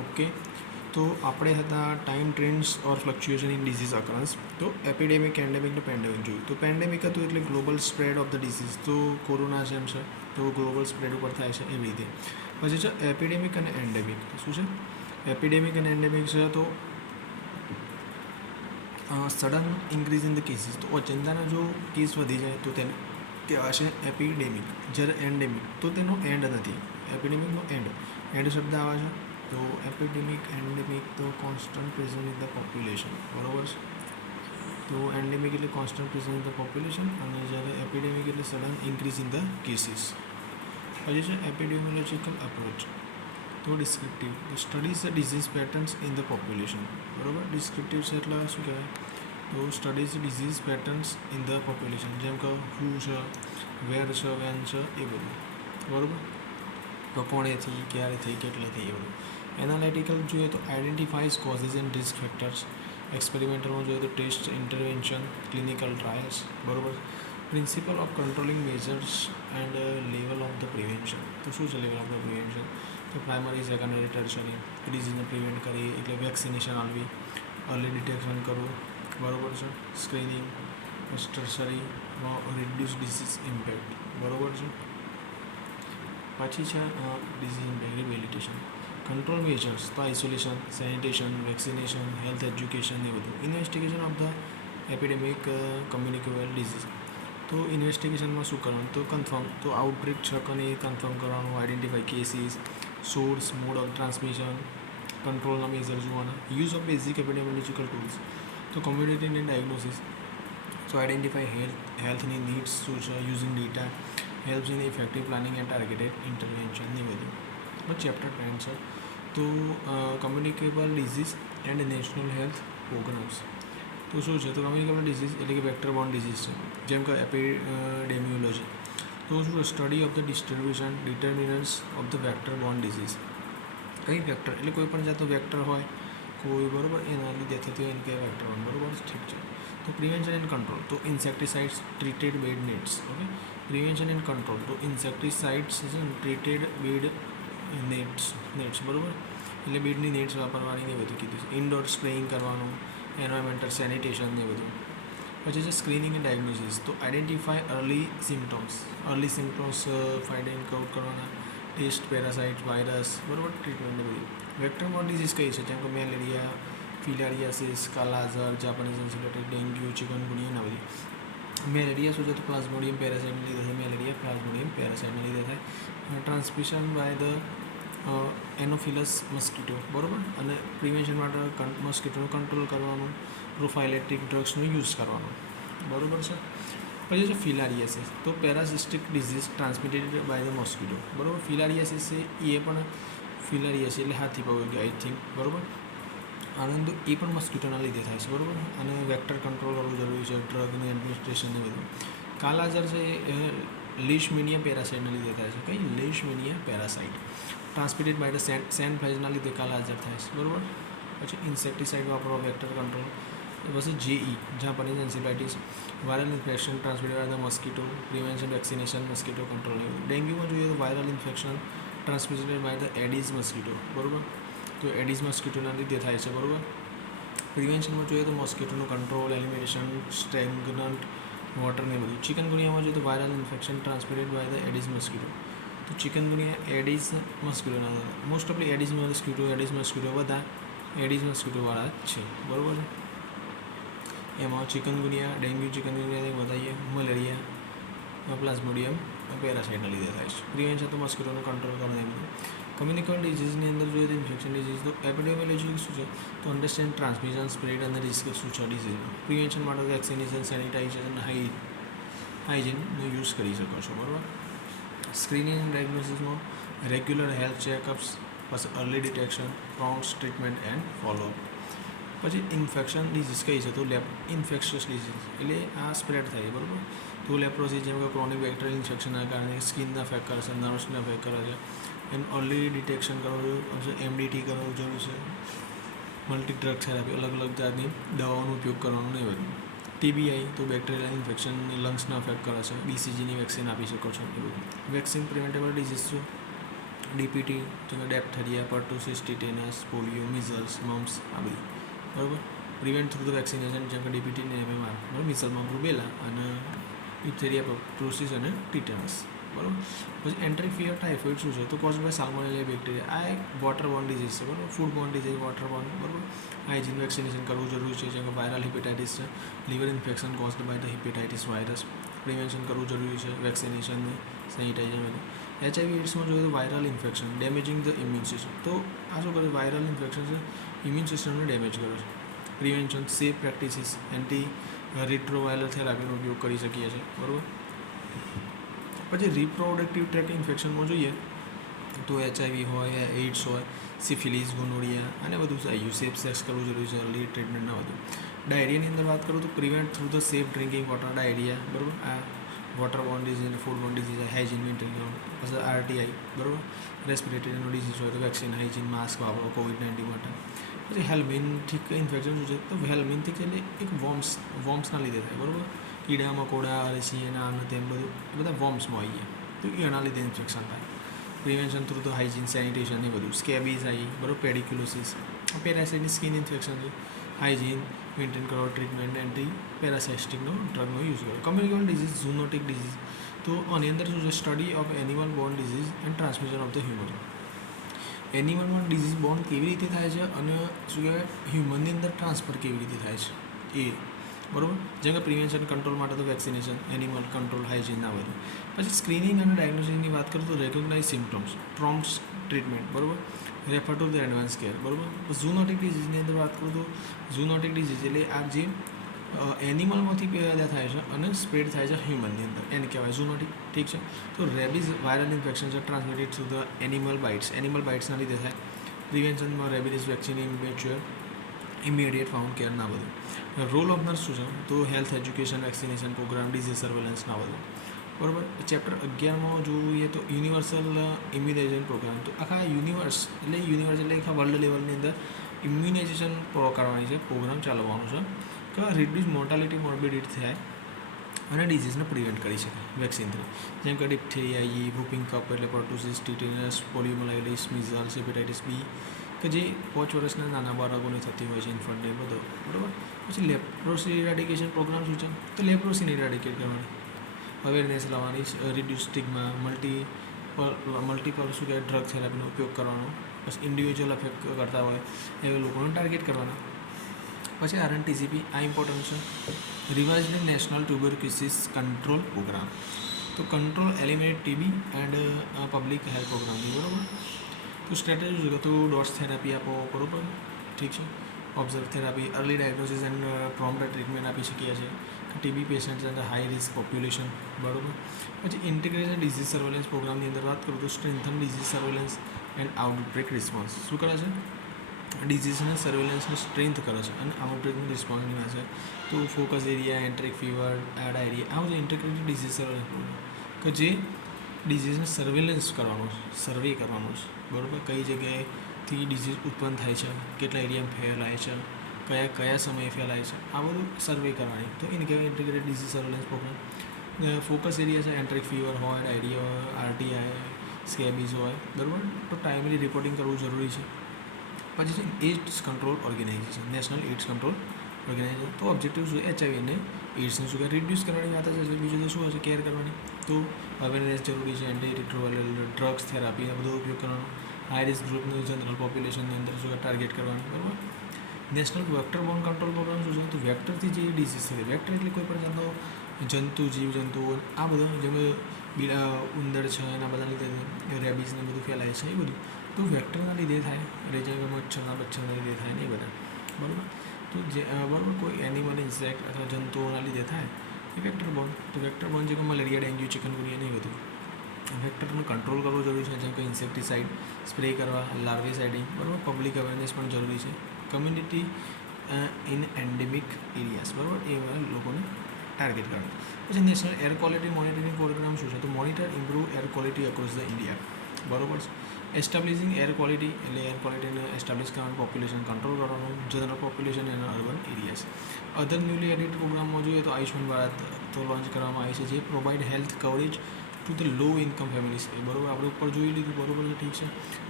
Okay, તો આપણે હતા time trends or fluctuation in disease occurrence. તો એપિડેમિક, એન્ડેમિક ને પેન્ડેમિક જોયું. તો પેન્ડેમિક હતું એટલે global spread of the disease. તો કોરોના જેમ છે તો ગ્લોબલ સ્પ્રેડ ઉપર થાય છે એવી રીતે. પછી છે એપિડેમિક અને એન્ડેમિક. શું છે એપિડેમિક અને એન્ડેમિક છે? તો sudden increase in the cases. તો અચંતાના જો કેસ વધી જાય તો તેને કહેવાશે એપિડેમિક. જ્યારે એન્ડેમિક તો તેનો એન્ડ નથી. એપિડેમિકનો એન્ડ શબ્દ આવે છે. તો એપિડેમિક, એન્ડેમિક તો constant present in the population, બરાબર છે. તો એન્ડેમિક એટલે constant present in the population, અને જ્યારે એપિડેમિક એટલે sudden increase in the cases. પછી છે એપિડેમિયોલોજીકલ અપ્રોચ. તો descriptive, studies the disease patterns in the population, બરાબર. ડિસ્ક્રિપ્ટિવ છે એટલે શું કહેવાય? તો studies disease patterns in the population, જેમ કે હુ છે, વેર છે, વેન છે, એ બધું, બરાબર. તો કોણેથી, ક્યારે થઈ, કેટલે થઈ, એ બધું. એનાલિટિકલ જોઈએ તો identifies causes and risk factors. એક્સપેરિમેન્ટલમાં જોઈએ તો ટેસ્ટ, ઇન્ટરવેન્શન, ક્લિનિકલ ટ્રાયલ્સ, બરાબર. Principle of controlling measures and level of the prevention. તો શું છે લેવલ ઓફ ધ પ્રિવેન્શન? તો પ્રાઇમરી, સેકન્ડરી, ટર્શરી ડિઝીઝને પ્રિવેન્ટ કરી એટલે વેક્સિનેશન આપવી, અર્લી ડિટેક્શન કરવું, બરાબર છે. સ્ક્રીનિંગ, ટર્શરીમાં રિડ્યુસ ડિઝીઝ ઇમ્પેક્ટ, બરાબર છે. પછી છે disease impact rehabilitation. Control measures તો isolation, sanitation, vaccination, health education, એ બધું. Investigation of the epidemic communicable disease. તો ઇન્વેસ્ટિગેશનમાં શું કરવાનું? તો કન્ફર્મ, તો આઉટબ્રેક છે કે નહીં કન્ફર્મ કરવાનું, identify cases, source, mode of transmission, કંટ્રોલના મેઝર જોવાના. Use of basic epidemiological tools. તો કોમ્યુનિટીની ડાયગ્નોસિસ. તો આઈડેન્ટિફાઈ હેલ્થની નીડ્સ શું છે, using data, helps in effective planning and targeted intervention, એ બધું. પછી ચેપ્ટર 10 છે તો communicable disease and national health programs. તો શું છે? તો કમ્યુનિકેબલ ડિઝીઝ એટલે કે વેક્ટર બોર્ન ડિઝીઝ છે, જેમ કે એપિડેમિયોલોજી. તો શું? Study of the distribution, determinants of the vector Born disease. કઈ વેક્ટર એટલે કોઈ પણ જાતનું વેક્ટર હોય કોઈ, બરાબર, એના લીધે થતી હોય એને કહેવાય વેક્ટર બોર્ન, બરાબર, ઠીક છે. તો પ્રિવેન્શન એન્ડ કંટ્રોલ. તો insecticides, treated bed nets. Okay, prevention and control. તો ઇન્સેક્ટિસાઇડ્સ છે ને, ટ્રીટેડ બેડ નેટ્સ, બરાબર, એટલે બેડની નેટ્સ વાપરવાની ને બધું કીધું છે. ઇન્ડોર સ્પ્રેઇંગ કરવાનું, એન્વાયરમેન્ટલ સેનિટેશન ને બધું. પછી છે સ્ક્રીનિંગ એન્ડ ડાયગ્નોસિસ. તો identify early symptoms find out કરવાના. ટેસ્ટ પેરાસાઇટ, વાયરસ, બરાબર, ટ્રીટમેન્ટ ને બધી. વેક્ટર બોર્ન ડિઝીઝ કઈ છે? જેમ કે મેલેરિયા, ફિલારિયાસિસ, કાલાઝાર, જાપાનીઝ એન્સેફેલાઇટિસ, ડેન્ગ્યુ, ચિકનગુનિયા ને બધી. મેલેરિયા શું છે? તો પ્લાઝ્મોડિયમ પેરાસાઇટને લીધે થાય. મેલેરિયા પ્લાઝ્મોડિયમ પેરાસાઇટને લીધે થાય. ટ્રાન્સમિશન બાય ધ એનોફિલસ મસ્કીટો, બરાબર. અને પ્રિવેન્શન માટે મસ્કીટોનું કંટ્રોલ કરવાનું, પ્રોફાઇલેક્ટિક ડ્રગ્સનો યુઝ કરવાનો, બરાબર છે. પછી છે ફિલારિયાસિસ. તો parasitic disease transmitted by the mosquito, બરાબર. ફિલારિયાસિસ છે એ પણ ફિલારિયાસિસ એટલે હાથી પગ, આઈ થિંક, બરાબર. આનંદ એ પણ મસ્કીટોના લીધે થાય છે, બરાબર. અને વેક્ટર કંટ્રોલ કરવું જરૂરી છે, ડ્રગની એડમિનિસ્ટ્રેશન ને બધું. કાલાજાર છે એ લીશમેનિયા પેરાસાઇટના લીધે થાય છે. કઈ? Leishmania parasite transmitted by the sand ફ્લાઇઝના લીધે કાલાજાર થાય છે, બરાબર. પછી ઇન્સેક્ટિસાઇડ વાપરો, વેક્ટર કંટ્રોલ. પછી JE, Japanese encephalitis, viral infection transmitted by the mosquito, prevention, vaccination, mosquito control. ડેન્ગ્યુમાં જોઈએ તો viral infection transmitted by the Aedes mosquito, બરાબર. તો એડિસ મોસ્કીટોના લીધે થાય છે, બરાબર. પ્રિવેન્શનમાં જોઈએ તો મોસ્કીટોનું કંટ્રોલ, એલિમિનેશન, સ્ટેગ્નન્ટ વોટર ને બધું. ચિકનગુનિયામાં જોઈએ તો viral infection transmitted by the Aedes mosquito. તો ચિકનગુનિયા એડિસ મોસ્કીટોના, મોસ્ટ ઓફલી એડિસ મોસ્કીટો બધા એડિસ મોસ્કીટોવાળા જ છે, બરાબર છે. એમાં ચિકનગુનિયા, ડેન્ગ્યુ, ચિકનગુનિયા બતાવીએ, મલેરિયા, પ્લાઝ્મોડિયમ પેરાસાઇટના લીધે થાય છે. પ્રિવેન્શન તો મોસ્કીટોનું કંટ્રોલ કરવાનું એમ બધું. કમ્યુનિકેબલ ડિઝીઝની અંદર જોઈએ તો ઇન્ફેક્શન ડિઝીઝ. તો એપિડેમિયોલોજી શું છે? તો અન્ડરસ્ટેન્ડ ટ્રાન્સમિશન, સ્પ્રેડ અને રિસ્ક શું છે ડિઝીઝનું. પ્રિવેન્શન માટે વેક્સિનેશન, સેનિટાઇઝેશન, હાઇજીનનો યુઝ કરી શકો છો, બરાબર. સ્ક્રીનિંગ એન્ડ ડાયગ્નોસિસમાં રેગ્યુલર હેલ્થ ચેકઅપ્સ, પછી early detection, prompt treatment and follow up. પછી ઇન્ફેક્શન ડિઝીઝ કઈ છે? તો ઇન્ફેક્શિયસ ડિઝીઝ એટલે આ સ્પ્રેડ થાય, બરાબર. તો લેપ્રોસી જેમ કે ક્રોનિક બેક્ટેરિયલ ઇન્ફેક્શનના કારણે સ્કિનના અફેક્ટ કરે છે, નર્વ્સને અફેક્ટ કરે છે. એનું અર્લી ડિટેક્શન કરવું, એમડીટી કરવું જરૂર છે. મલ્ટી ડ્રગ થેરાપી, અલગ અલગ જાતની દવાઓનો ઉપયોગ કરવાનો નહીં બધું. ટીબીઆઈ તો બેક્ટેરિયલ ઇન્ફેક્શન લંગ્સને અફેક્ટ કરે છે, બીસીજીની વેક્સિન આપી શકો છો, એ બધું. વેક્સિન પ્રિવેન્ટેબલ ડિઝીઝ છે. ડીપીટી જેમ કે ડેપ્થેરિયા, પર્ટુસિસ, ટીટેનસ, પોલિયો, મિઝલ્સ, મમ્સ આ બધી બરાબર. પ્રિવેન્ટ થ્રુ ધ વેક્સિનેશન જેમ કે ડીપીટી ને MMR બરાબર, મિસલમાં રૂબેલા અને ડિપ્થેરિયા, પર્ટુસિસ અને ટીટેનસ બરાબર. પછી એન્ટ્રિક ફીવર ટાઇફોઇડ શું છે તો કોઝ બાય સાલ્મોનેલા બેક્ટેરિયા. આ એક વોટર બોર્ન ડિઝીઝ છે બરાબર, food borne disease, water borne બરાબર. હાઇજીન વેક્સિનેશન કરવું જરૂરી છે જેમ કે વાયરલ હિપેટાઇટિસ છે, liver infection caused by the hepatitis virus, prevention કરવું જરૂરી છે વેક્સિનેશન, સેનિટાઇઝર. HIV એડ્સમાં જોઈએ તો viral infection damaging the immune system. તો આ શું કરે, વાયરલ ઇન્ફેક્શન છે ઇમ્યુન સિસ્ટમને ડેમેજ કરે છે. Prevention safe practices, anti retroviral થેરાપીનો ઉપયોગ કરી શકીએ છીએ બરાબર. પછી રિપ્રોડક્ટિવ ટ્રેક ઇન્ફેક્શનમાં જોઈએ તો HIV હોય, એઇડ્સ હોય, સિફિલિસ, ગોનોરિયા અને બધું આવી ગયું. સેફ સેક્સ કરવું જરૂરી છે, અર્લી ટ્રીટમેન્ટના બધું. ડાયરિયાની અંદર વાત કરું તો prevent through the safe drinking water diarrhoea બરાબર. આ વોટર બોર્ન ડિઝીઝ અને food borne disease, hygiene maintain કરવાનું. પછી RTI બરાબર, રેસ્પિરેટરીનો ડિઝીઝ હોય તો વેક્સિન, હાઇજીન, માસ્ક વાપરો COVID-19 માટે. પછી હેલ્મિન્થિક ઇન્ફેક્શન શું છે તો હેલ્મિન્થિક એટલે એક વોર્મ્સના લીધે થાય બરાબર. કીડા મકોડા, અળસી અને આને તેમ બધું એ બધા વોર્મ્સમાં આવી ગયા તો એના લીધે ઇન્ફેક્શન થાય. Prevention through the hygiene, sanitation એ બધું. સ્કેબીઝ આવી બરાબર, પેડિક્યુલોસિસ, પેરાસાઇટિક સ્કિન ઇન્ફેક્શન છે. હાઇજીન મેન્ટેન કરો, ટ્રીટમેન્ટ, એન્ટી પેરાસાઇટિકનો ડ્રગનો યુઝ કરો. કમ્યુનિકેબલ ડિઝીઝ, ઝૂનોટિક ડિઝીઝ તો આની અંદર શું છે, study of animal borne disease and transmission of the human. એનિમલમાં ડિઝીઝ બોર્ન કેવી રીતે થાય છે અને શું કહેવાય હ્યુમનની અંદર ટ્રાન્સફર કેવી રીતે થાય છે એ બરાબર. જેમ કે પ્રિવેન્શન કંટ્રોલ માટે તો વેક્સિનેશન, એનિમલ કંટ્રોલ, હાઇજીન ના બધું. પછી સ્ક્રીનિંગ અને ડાયગ્નોસિસની વાત કરું તો રેકોગ્નાઇઝ સિમ્ટમ્સ, પ્રોમ્પ્ટ ટ્રીટમેન્ટ બરાબર, refer to the advance care બરાબર. ઝૂનોટિક ડિઝીઝની અંદર વાત કરું તો ઝૂનોટિક ડિઝીઝ એટલે આ જે એનિમલમાંથી પેદા થાય છે અને સ્પ્રેડ થાય છે હ્યુમનની અંદર એને કહેવાય ઝૂનોટિક. ઠીક છે. તો રેબિઝ વાયરલ ઇન્ફેક્શન છે ટ્રાન્સમિટેડ થ્રુ ધ એનિમલ બાઇટ્સના લીધે થાય. પ્રિવેન્શનમાં રેબિઝ વેક્સિન, ઇમ્પેચ્યુઅર, ઇમિડિયેટ ફાઉન્ડ કેર ના બધું. રોલ ઓફ નર્સ શું છે તો health education, vaccination programme, disease surveillance ના બધું બરાબર. ચેપ્ટર 11માં જોઈએ તો યુનિવર્સલ ઇમ્યુનાઇઝેશન પ્રોગ્રામ. તો આખા યુનિવર્સ એટલે આખા વર્લ્ડ લેવલની અંદર ઇમ્યુનાઇઝેશન કરવાની છે, પ્રોગ્રામ ચાલવાનો છે કે રિડ્યુસ મોર્ટાલિટી, મોર્બિડિટી થાય અને ડિઝીઝને પ્રિવેન્ટ કરી શકાય વેક્સિનથી. જેમ કે ડિપ્થેરિયા, વૂપિંગ કફ એટલે પર્ટુસિસ, ટીટેનસ, પોલિયોમાઇલાઇટિસ, મિઝલ્સ, હેપેટાઇટિસ B કે જે 5 વર્ષના નાના બાળકોને થતી હોય છે, ઇન્ફન્ટ એ બધો બરાબર. પછી લેપ્રોસી ઇરાડિકેશન પ્રોગ્રામ શું છે તો લેપ્રોસીને ઇરાડિકેટ કરવાની, અવેરનેસ લાવવાની, રિડ્યુસ સ્ટિગ્મા, મલ્ટીપલ શું કહેવાય ડ્રગ થેરાપીનો ઉપયોગ કરવાનો. પછી ઇન્ડિવિજ્યુઅલ અફેક્ટ કરતા હોય એવા લોકોને ટાર્ગેટ કરવાના. પછી RNTCP આ ઇમ્પોર્ટન્ટ છે. Revised national tuberculosis control programme. તો control eliminate TB and public health programme બરાબર. તો સ્ટ્રેટેજી જોઈએ તો ડોટ્સ થેરાપી આપો બરાબર. ઠીક છે. Observe therapy, early diagnosis and prompt treatment આપી શકીએ છીએ. TB patients and high risk population બરાબર. પછી ઇન્ટિગ્રેટેડ ડિઝીઝ સર્વેલન્સ પ્રોગ્રામની અંદર વાત કરું તો strengthen disease surveillance and outbreak response. શું કરે છે ડિઝીઝને સર્વેલન્સને સ્ટ્રેન્થ કરે છે અને આઉટબ્રેકનું રિસ્પોન્સની વાત છે. તો focus area, enteric fever, diarrhoea આ બધું ઇન્ટિગ્રેટેડ ડિઝીઝ સર્વેલન્સ પ્રોગ્રામ કે જે ડિઝીઝને સર્વેલન્સ કરવાનું છે, સર્વે કરવાનું છે બરાબર. કઈ જગ્યાએથી ડિઝીઝ ઉત્પન્ન થાય છે, કેટલા એરિયામાં ફેલાય છે, કયા સમયે ફેલાય છે, આ બધું સર્વે કરવાની. તો એને કહેવાય integrated disease surveillance programme. Focus area છે, એન્ટ્રિક ફીવર હોય, ડાયરિયા હોય, RTI, સ્કેબીઝ હોય બરાબર. તો ટાઈમલી રિપોર્ટિંગ કરવું જરૂરી છે. પછી છે AIDS control organisation, national AIDS control organisation. તો ઓબ્જેક્ટિવ શું HIV અને એઇડ્સને શું રિડ્યુસ કરવાની વાત હશે. બીજું તો શું હશે કેર કરવાની. તો અવેરનેસ જરૂરી છે, એન્ટી રિટ્રોવાયરલ ડ્રગ્સ થેરાપી આ બધો ઉપયોગ કરવાનો. હાઈ રિસ્ક ગ્રુપનું જનરલ પોપ્યુલેશનની અંદર શું ટાર્ગેટ કરવાની બરાબર. National vector borne control programme શું છે તો વેક્ટરથી જે ડિઝીઝ થતી, વેક્ટર એટલે કોઈ પણ જાતનો જીવજંતુઓ આ બધા જેમ ઉંદર છે એના બધા લીધે રેબિઝને બધું ફેલાય છે એ બધું તો વેક્ટરના લીધે થાય. એટલે જેમ કે મચ્છરના લીધે થાય ને એ બધા બરાબર. તો જે બરાબર કોઈ એનિમલ, ઇન્સેક્ટ અથવા જંતુઓના લીધે થાય એ વેક્ટર બોર્ન. તો વેક્ટર બોર્ન જે કે મલેરિયા, ડેન્ગ્યુ, ચિકનગુનિયા ને એ બધું વેક્ટરને કંટ્રોલ કરવો જરૂરી છે. જેમ કે ઇન્સેક્ટિસાઇડ સ્પ્રે કરવા, લાર્વિસાઇડિંગ બરાબર. પબ્લિક અવેરનેસ પણ જરૂરી છે. કમ્યુનિટી ઇન એન્ડેમિક એરિયાસ બરાબર એવા લોકોને ટાર્ગેટ કરવાનું. પછી national air quality monitoring programme શું છે તો monitor improve air quality across the India બરાબર. એસ્ટાબ્લિશિંગ એર ક્વોલિટી એટલે એર ક્વોલિટીને એસ્ટાબ્લિશ કરવાનું, પોપ્યુલેશન કંટ્રોલ કરવાનું, જનરલ પોપ્યુલેશન એના urban areas. Other newly edit પ્રોગ્રામમાં જોઈએ તો આયુષ્માન ભારત તો લોન્ચ કરવામાં આવી છે જે provide health coverage to the low income families, એ બરાબર આપણે ઉપર જોઈ લીધું, બરાબર છે, ઠીક છે.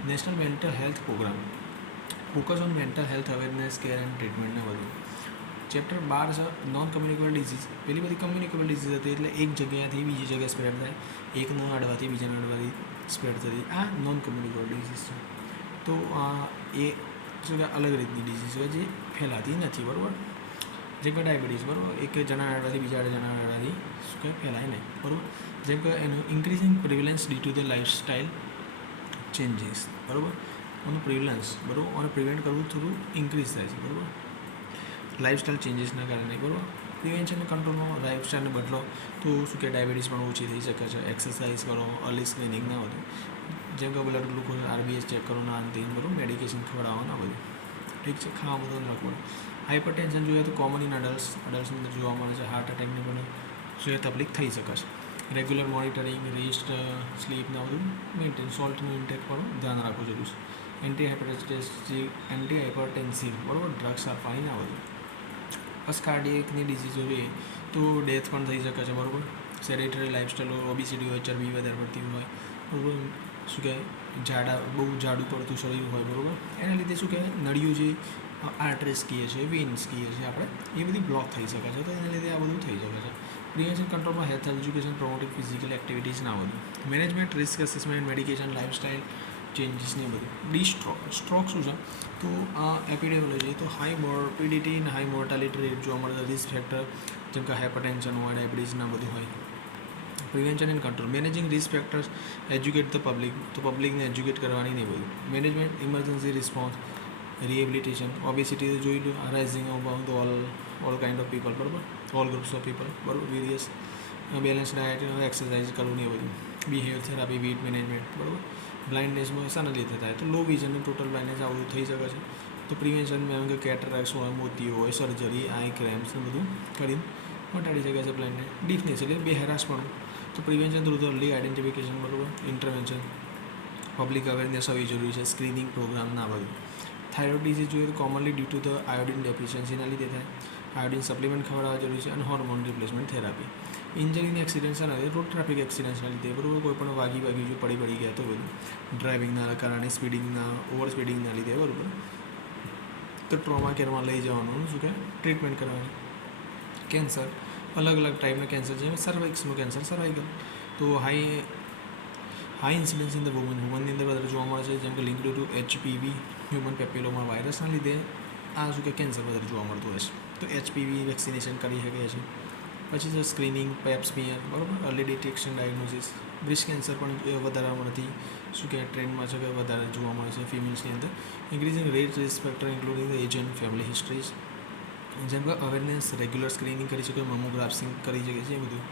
National mental health programme, focus on mental health awareness, care and ટ્રીટમેન્ટને બધું. ચેપ્ટર 12 છે નોન કમ્યુનિકેબલ ડિઝીઝ. પેલી બધી કમ્યુનિકેબલ ડિઝીઝ હતી, એટલે એક જગ્યાથી બીજી જગ્યાએ સ્પ્રેડ થાય, એકના અડવાથી બીજાના અડવાથી સ્પ્રેડ થતી, આ નોન કમ્યુનિકેબલ ડિઝીઝ છે. તો એ શું કે અલગ રીતની ડિઝીઝ છે જે ફેલાતી નથી, બરાબર. જેમ કે ડાયાબિટીસ, બરાબર, એક જણા અડવાથી બીજા જણા અડવાથી શું કે ફેલાય નહીં, બરાબર. જેમ કે એનું increasing prevalence due to the lifestyle changes, બરાબર. એનું પ્રિવેલન્સ, બરાબર, અને પ્રિવેન્ટ કરવું થોડું ઇન્ક્રીઝ થાય છે, બરાબર, લાઇફસ્ટાઇલ ચેન્જીસના કારણે, બરાબર. પ્રિવેન્શન કંટ્રોલમાં લાઇફસ્ટાઇલને બદલો તો શું કે ડાયાબિટીસ પણ ઓછી થઈ શકે છે. એક્સરસાઇઝ કરો, અર્લી સ્ક્રીનિંગ ના બધું, જેમ કે બ્લડ ગ્લુકોઝ, RBS ચેક કરો, ના અંતે બરાબર, મેડિકેશન ખવડાવવાના બધું, ઠીક છે. ખાવા બધું રાખવાનું. હાઇપર ટેન્શન જોઈએ તો કોમન ઇન અડલ્ટ્સની અંદર જોવા મળે છે. હાર્ટ એટેકની પણ શું તકલીફ થઈ શકે છે. રેગ્યુલર મોનિટરિંગ, રેસ્ટ, સ્લીપના બધું મેન્ટેન, સોલ્ટનું ઇન્ટેક પણ ધ્યાન રાખવું જરૂર છે. એન્ટી હાઇપરટેન્સિવ, બરાબર, ડ્રગ્સ આપવાની ના બધું. બસ કાર્ડિયકની ડિઝીઝો જોઈએ તો ડેથ પણ થઈ શકે છે, બરાબર. સેડેટરી લાઇફસ્ટાઈલ હોય, ઓબિસિટી હોય, ચરબી વધારે પડતી હોય, બરાબર, શું કહે બહુ જાડું પડતું શરીર હોય, બરાબર, એના લીધે શું કહેવાય નળીઓ જે આર્ટરીસ કહીએ છીએ, વેન્સ કહીએ છીએ આપણે, એ બધી બ્લોક થઈ શકે છે. તો એના લીધે આ બધું થઈ શકે છે. પ્રિવેન્શન કંટ્રોલમાં health education, promoting physical activities ના બધું. Management, risk assessment, medication, lifestyle ચેન્જીસને બધું. સ્ટ્રોક શું છે તો આ એપિડેમોલોજી, તો હાઈ મોર્બિડિટી અને હાઈ મોર્ટાલિટી રેટ જોવા મળે છે. રિસ્ક ફેક્ટર જેમ કે હાઇપરટેન્શન હોય, ડાયાબિટીસના બધું હોય. Prevention and control, managing risk factors, educate the public, તો પબ્લિકને એજ્યુકેટ કરવાની નહીં બધું. Management, emergency response, rehabilitation. Obesity જોઈ લો, rising of all kind of people, બરાબર, ઓલ ગ્રુપ્સ ઓફ પીપલ, બરાબર. વેરિયસ બેલેન્સ ડાયટ, એક્સરસાઇઝ કરવું ને એ બધું. બિહેવિયર થેરાપી, વેઇટ મેનેજમેન્ટ, બરાબર. બ્લાઇન્ડનેસમાં શાના લીધે થાય તો લો વિઝન, ટોટલ બ્લાઇન્ડનેસ આવું થઈ શકે છે. તો પ્રિવેન્શન મેં કે કેટરેક્સ હોય, મોતીઓ હોય, સર્જરી, આઈ ક્રેમ્સ ને બધું કરીને મટાડી શકે છે બ્લાઇન્ડનેસ. ડીફનેસ એટલે બેહરાશ પણ. તો prevention through the early identification, બરાબર, ઇન્ટરવેન્શન, પબ્લિક અવેરનેસ હોવી જરૂરી છે. સ્ક્રીનિંગ પ્રોગ્રામ ના બધું. થાઇરોઇડ ડિઝીઝ જોઈએ તો commonly due to the iodine ડેફિશિયન્સીના લીધે થાય. આયોડિન સપ્લિમેન્ટ ખવડાવવા જરૂરી છે. અને હોર્મોન રિપ્લેસમેન્ટ થેરાપી. ઇન્જરીની એક્સિડન્ટ્સના લીધે, રોડ ટ્રાફિક એક્સિડન્ટ્સના લીધે, બરાબર, કોઈ પણ વાગી જો પડી ગયા તો બધું. ડ્રાઇવિંગના કારણે, સ્પીડિંગના, ઓવર સ્પીડિંગના લીધે, બરાબર, તો ટ્રોમા કેરમાં લઈ જવાનું, શું કે ટ્રીટમેન્ટ કરવાની. કેન્સર, અલગ અલગ ટાઈપના કેન્સર છે. સર્વાઇક્સનું કેન્સર, સર્વાઇકલ, તો હાઈ ઇન્સિડન્સ ઇન ધ વુમનની અંદર વધારે જોવા મળે છે. જેમ કે link to HPV, human papilloma વાયરસના લીધે આ શું કે કેન્સર વધારે જોવા મળતું હોય છે. તો HPV વેક્સિનેશન કરી શકે છે. પછી છે સ્ક્રીનિંગ, પેપ્સમિયર, બરાબર, early detection, diagnosis. Breast cancer પણ વધારામાંથી શું કે ટ્રેન્ડમાં છે કે વધારે જોવા મળે છે ફિમેલ્સની અંદર. Increasing rate, risk factor including the age and family histories. જેમ કે અવેરનેસ, રેગ્યુલર સ્ક્રીનિંગ કરી શકે, મેમોગ્રાફિંગ કરી શકે છે, એ બધું.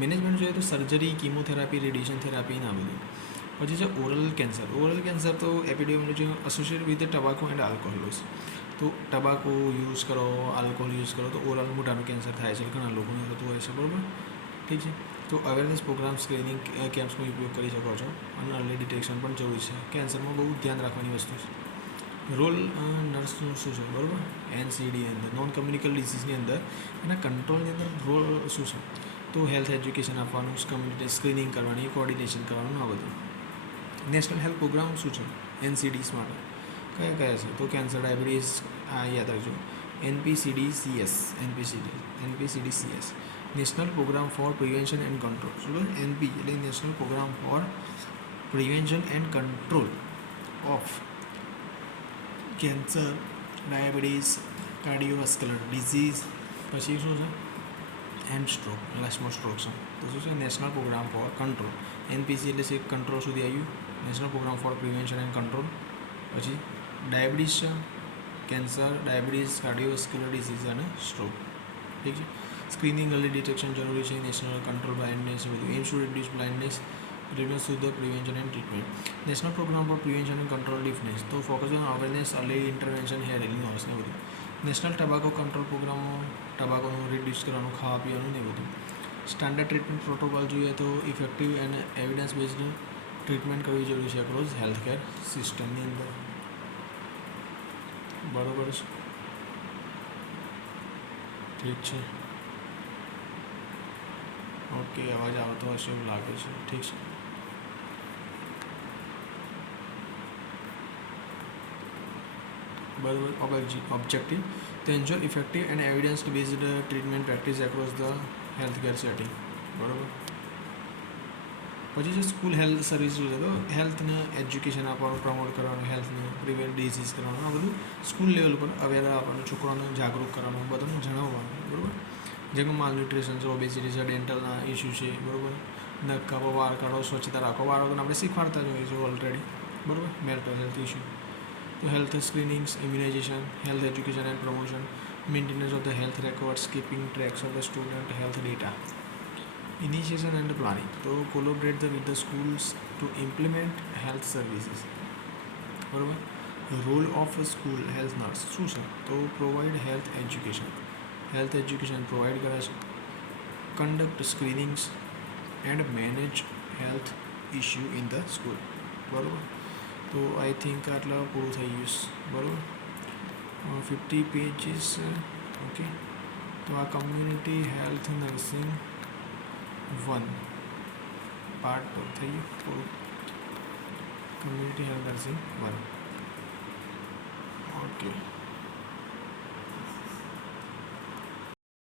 મેનેજમેન્ટ જોઈએ તો સર્જરી, કિમોથેરાપી, રેડિયેશન થેરાપી ના બધું. પછી છે ઓરલ કેન્સર. ઓરલ કેન્સર તો એપિડેમિયોલોજી એસોસિએટેડ વિથ ટબાકો એન્ડ આલ્કોહોલ. તો ટબાકો યુઝ કરો, આલ્કોહોલ યુઝ કરો તો ઓરલ મોઢાનું કેન્સર થાય છે. ઘણા લોકોને થતું હોય છે, બરાબર, ઠીક છે. તો અવેરનેસ પ્રોગ્રામ, સ્ક્રીનિંગ કેમ્પ્સનો ઉપયોગ કરી શકો છો. અને અર્લી ડિટેક્શન પણ જરૂરી છે. કેન્સરમાં બહુ ધ્યાન રાખવાની વસ્તુ છે. રોલ નર્સનું શું છે, બરાબર, NCDની અંદર, નોન કમ્યુનિકેબલ ડિસીઝની અંદર એના કંટ્રોલની અંદર રોલ શું છે તો હેલ્થ એજ્યુકેશન આપવાનું, કમ્યુનિટી સ્ક્રીનિંગ કરવાની, કોર્ડિનેશન કરવાનું, આ બધું. નેશનલ હેલ્થ પ્રોગ્રામ શું છે NCDs માટે, કયા કયા છે તો કેન્સર, ડાયાબિટીસ, આ યાદ રાખજો. NPCDCS, national programme for prevention and control. શું કહે NP એટલે national programme for prevention and control of cancer, diabetes, cardiovascular disease. પછી શું છે એન્ડ સ્ટ્રોક, લાસ્ટમાં સ્ટ્રોક છે. તો શું છે national programme for control. NPC એટલે છે કંટ્રોલ સુધી આવ્યું. National programme for prevention and control. પછી ડાયાબિટીસ છે, કેન્સર, ડાયાબિટીસ, કાર્ડિયોવાસ્ક્યુલર ડિઝીઝ અને સ્ટ્રોક, ઠીક છે. સ્ક્રીનિંગ, અર્લી ડિટેક્શન જરૂરી છે. નેશનલ કંટ્રોલ બ્લાઇન્ડનેસ, બધું. Aims to reduce blindness, reduce to the prevention and treatment. National programme for prevention and control deafness, તો focus on awareness, early intervention, hair healing horse ને બધું. National ટબાકો control પ્રોગ્રામો, ટબાકોનું reduce કરવાનું, ખાવા પીવાનું ને બધું. સ્ટાન્ડર્ડ ટ્રીટમેન્ટ પ્રોટોકોલ જોઈએ તો ઇફેક્ટિવ અને એવિડન્સ બેઝડ ટ્રીટમેન્ટ કરવી જરૂરી છે એક્રોસ હેલ્થ કેર સિસ્ટમની અંદર, બરાબર છે, ઠીક છે. ઓકે, અવાજ આવતો હશે એવું લાગે છે. ઠીક છે. બરાબર. ઓબ્જેક્ટિવ તો enjoy effective and evidence based treatment practice across the health care setting. બરાબર. પછી છે સ્કૂલ હેલ્થ સર્વિસ છે, તો હેલ્થને એજ્યુકેશન આપવાનું, પ્રમોટ કરવાનું, હેલ્થને પ્રિવેન્ટ ડિઝીઝ કરવાનું, આ બધું સ્કૂલ લેવલ પર અવેર આપવાનું, છોકરાઓને જાગૃત કરવાનું, બધાને જણાવવાનું. બરાબર. જેમ કે માલન્યુટ્રિશન છે, ઓબેસિટી છે, ડેન્ટલના ઇસ્યુ છે. બરાબર. નખ કાપો, વાળ કાઢો, સ્વચ્છતા રાખો, બાળકોને આપણે શીખવાડતા જ હોઈએ છીએ ઓલરેડી. બરાબર. મેન્ટલ હેલ્થ ઇસ્યુ તો health screenings, immunization, health education and promotion, maintenance of the health records, keeping tracks of the student health data, initiation and planning to collaborate with the schools to implement health services. બરાબર. Role of school health nurse શું છે? તો provide health education provide કરે છે, conduct screenings and manage health issue in the school. બરાબર. તો I think આટલા પૂરું થઈ ગયું છે. બરાબર. 50 પેજીસ. ઓકે. તો આ કમ્યુનિટી હેલ્થ નર્સિંગ 1 પાર્ટ 2 થઈ ગયું પૂરું. Community health nursing 1.